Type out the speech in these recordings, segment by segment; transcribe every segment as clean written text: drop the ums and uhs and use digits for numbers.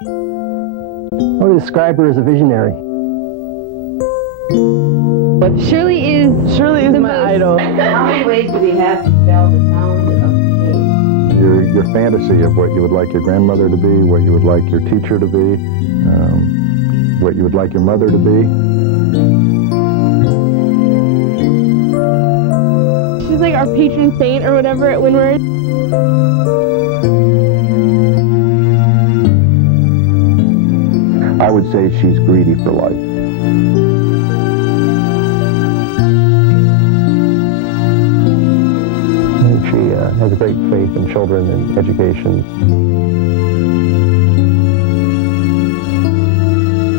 I would describe her as a visionary. Shirley is my idol. How many ways do we have to spell the sound of K? Your fantasy of what you would like your grandmother to be, what you would like your teacher to be, what you would like your mother to be. She's like our patron saint or whatever at Windward. I would say she's greedy for life. And she has a great faith in children and education.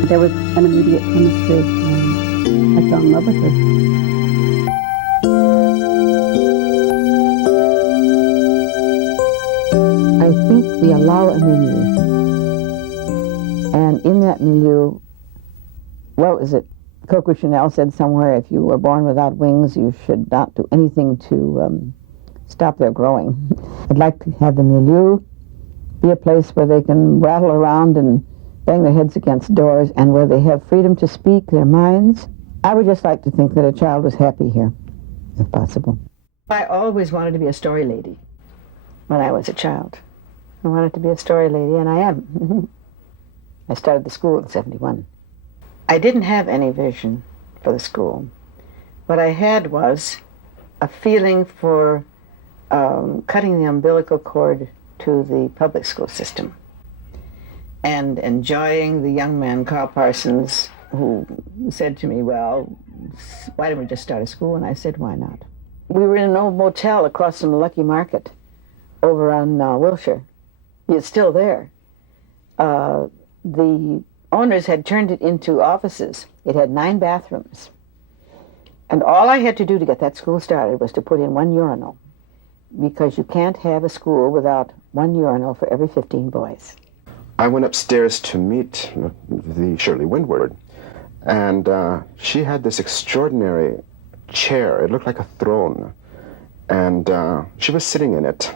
There was an immediate chemistry, and I fell in love with her. I think we allow a milieu. And in that milieu, what was it? Coco Chanel said somewhere, if you were born without wings, you should not do anything to stop their growing. I'd like to have the milieu be a place where they can rattle around and bang their heads against doors, and where they have freedom to speak their minds. I would just like to think that a child was happy here, if possible. I always wanted to be a story lady when I was a child. I wanted to be a story lady, and I am. I started the school in '71. I didn't have any vision for the school. What I had was a feeling for cutting the umbilical cord to the public school system and enjoying the young man, Carl Parsons, who said to me, well, why don't we just start a school? And I said, why not? We were in an old motel across from the Lucky Market over on Wilshire. It's still there. The owners had turned it into offices. It had 9 bathrooms. And all I had to do to get that school started was to put in 1 urinal, because you can't have a school without 1 urinal for every 15 boys. I went upstairs to meet the Shirley Windward, and she had this extraordinary chair. It looked like a throne, and she was sitting in it.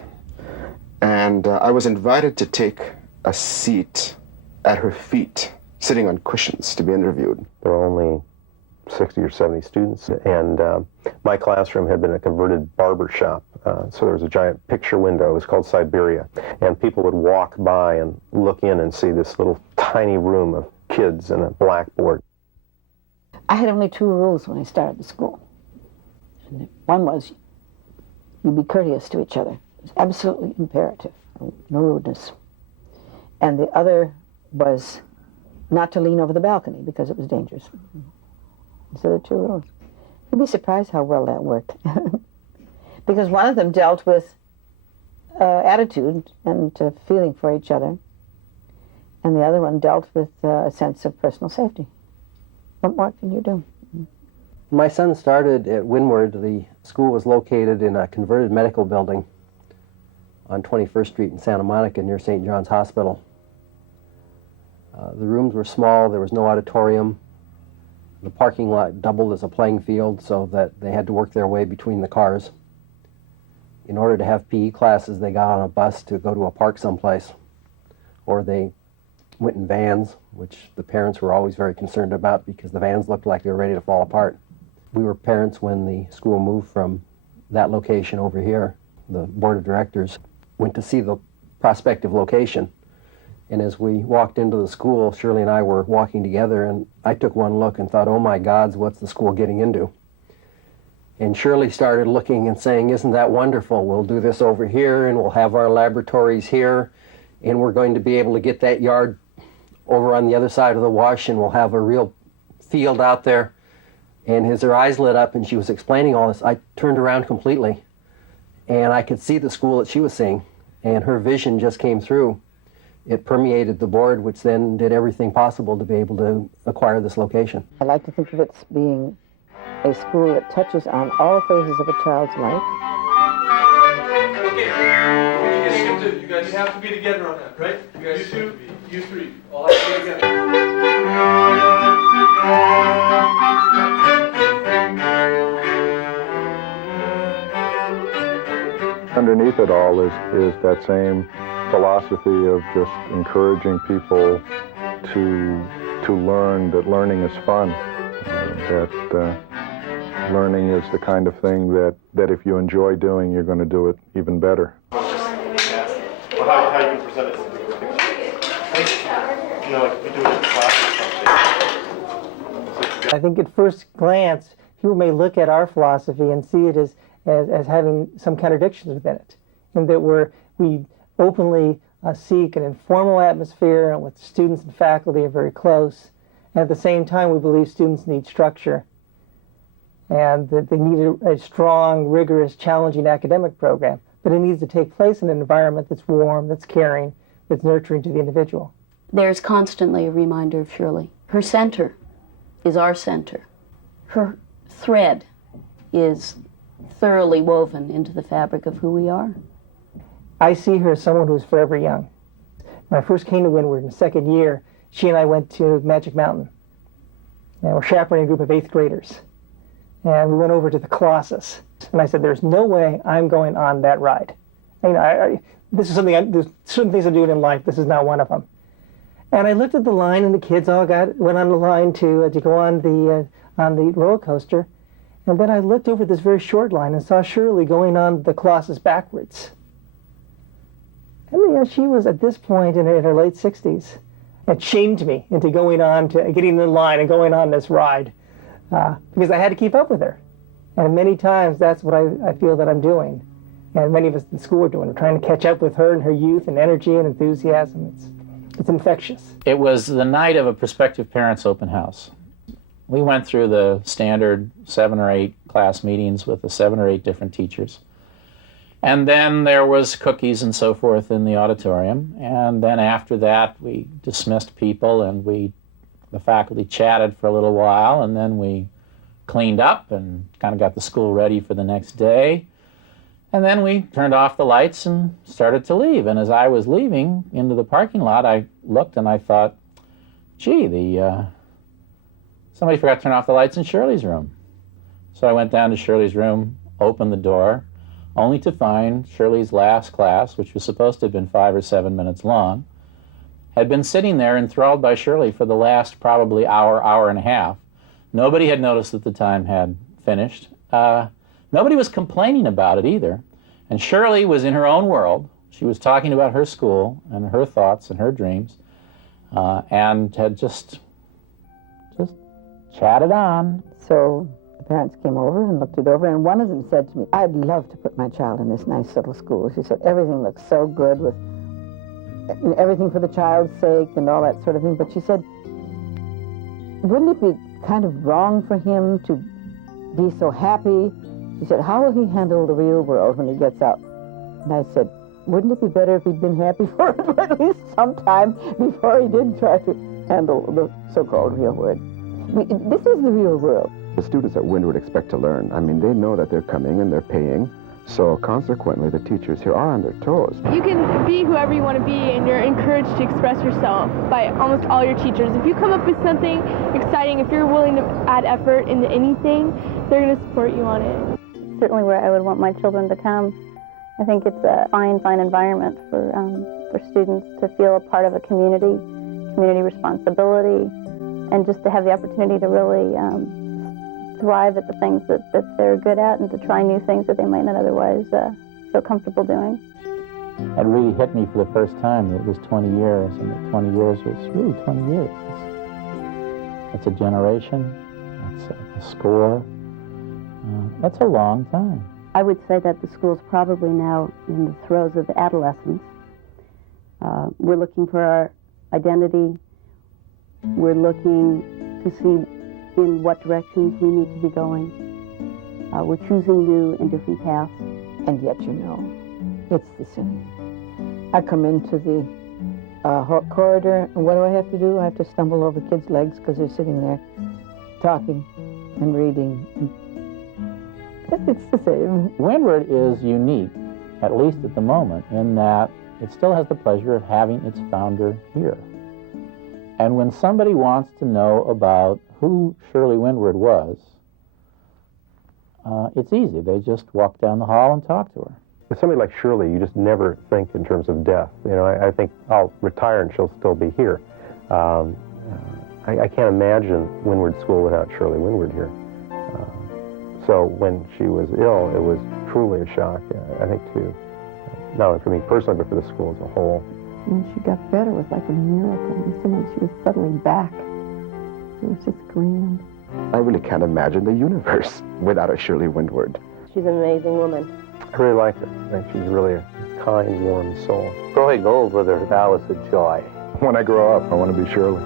And I was invited to take a seat at her feet, sitting on cushions to be interviewed. There were only 60 or 70 students, and my classroom had been a converted barber shop. So there was a giant picture window. It was called Siberia, and people would walk by and look in and see this little tiny room of kids and a blackboard. I had only 2 rules when I started the school. And one was, you be courteous to each other. It was absolutely imperative, no rudeness. And the other was not to lean over the balcony because it was dangerous. So the 2 rules. You'd be surprised how well that worked. Because one of them dealt with attitude and feeling for each other, and the other one dealt with a sense of personal safety. What more can you do? My son started at Windward. The school was located in a converted medical building on 21st Street in Santa Monica near St. John's Hospital. The rooms were small. There was no auditorium. The parking lot doubled as a playing field so that they had to work their way between the cars. In order to have PE classes, they got on a bus to go to a park someplace, or they went in vans, which the parents were always very concerned about because the vans looked like they were ready to fall apart. We were parents when the school moved from that location over here. The board of directors went to see the prospective location, and as we walked into the school, Shirley and I were walking together, and I took one look and thought, oh my God, what's the school getting into? And Shirley started looking and saying, isn't that wonderful? We'll do this over here, and we'll have our laboratories here, and we're going to be able to get that yard over on the other side of the wash, and we'll have a real field out there. And as her eyes lit up and she was explaining all this, I turned around completely, and I could see the school that she was seeing, and her vision just came through. It permeated the board, which then did everything possible to be able to acquire this location. I like to think of it as being a school that touches on all phases of a child's life. Okay, you guys have to be together on that, right? You guys, you 2, you 3, all have to be together. Underneath it all is that same philosophy of just encouraging people to learn, that learning is fun, that learning is the kind of thing that if you enjoy doing, you're going to do it even better. Well, how you can present it with the picture. You know, like if you do it in class or something. I think at first glance, people may look at our philosophy and see it as having some contradictions within it, in that we openly seek an informal atmosphere and with students and faculty are very close. And at the same time, we believe students need structure and that they need a strong, rigorous, challenging academic program. But it needs to take place in an environment that's warm, that's caring, that's nurturing to the individual. There's constantly a reminder of Shirley. Her center is our center. Her thread is thoroughly woven into the fabric of who we are. I see her as someone who's forever young. When I first came to Windward in the second year, she and I went to Magic Mountain. And we're chaperoning a group of 8th graders. And we went over to the Colossus. And I said, there's no way I'm going on that ride. This is there's certain things I'm doing in life. This is not one of them. And I looked at the line, and the kids all went on the line to go on the roller coaster. And then I looked over this very short line and saw Shirley going on the Colossus backwards. And she was at this point in her late 60s. It shamed me into going on to getting in line and going on this ride because I had to keep up with her. And many times that's what I feel that I'm doing. And many of us in school are doing. We're trying to catch up with her and her youth and energy and enthusiasm. It's infectious. It was the night of a prospective parents' open house. We went through the standard 7 or 8 class meetings with the 7 or 8 different teachers. And then there was cookies and so forth in the auditorium. And then after that, we dismissed people and the faculty chatted for a little while, and then we cleaned up and kind of got the school ready for the next day. And then we turned off the lights and started to leave. And as I was leaving into the parking lot, I looked and I thought, gee, somebody forgot to turn off the lights in Shirley's room. So I went down to Shirley's room, opened the door, only to find Shirley's last class, which was supposed to have been 5 or 7 minutes long, had been sitting there enthralled by Shirley for the last probably hour and a half. Nobody had noticed that the time had finished. Nobody was complaining about it either. And Shirley was in her own world. She was talking about her school and her thoughts and her dreams, and had just chatted on. So the parents came over and looked it over, and one of them said to me, I'd love to put my child in this nice little school. She said, everything looks so good with everything for the child's sake and all that sort of thing. But she said, wouldn't it be kind of wrong for him to be so happy? She said, how will he handle the real world when he gets up? And I said, wouldn't it be better if he'd been happy for at least some time before he did try to handle the so-called real world? This is the real world. The students at Windward expect to learn. I mean, they know that they're coming and they're paying. So consequently, the teachers here are on their toes. You can be whoever you want to be, and you're encouraged to express yourself by almost all your teachers. If you come up with something exciting, if you're willing to add effort into anything, they're going to support you on it. Certainly where I would want my children to come. I think it's a fine environment for students to feel a part of a community responsibility, and just to have the opportunity to really thrive at the things that they're good at, and to try new things that they might not otherwise feel comfortable doing. It really hit me for the first time. It was 20 years, and that 20 years was really 20 years. It's a generation. It's a score. That's a long time. I would say that the school's probably now in the throes of adolescence. We're looking for our identity. We're looking to see in what directions we need to be going. We're choosing new and different paths. And yet, it's the same. I come into the corridor, and what do I have to do? I have to stumble over kids' legs because they're sitting there talking and reading. It's the same. Windward is unique, at least at the moment, in that it still has the pleasure of having its founder here. And when somebody wants to know about who Shirley Windward was, it's easy. They just walk down the hall and talk to her. with somebody like Shirley, you just never think in terms of death. You know, I think I'll retire and she'll still be here. I can't imagine Windward School without Shirley Windward here. So when she was ill, it was truly a shock, I think, to not only for me personally, but for the school as a whole. When she got better, it was like a miracle. And so when she was suddenly back, it was just grand. I really can't imagine the universe without a Shirley Windward. She's an amazing woman. I really like her. I think she's really a kind, warm soul. Growing old with her now is a joy. When I grow up, I want to be Shirley.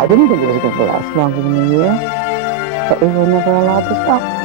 I didn't think it was going to last longer than a year, but we were never allowed to stop.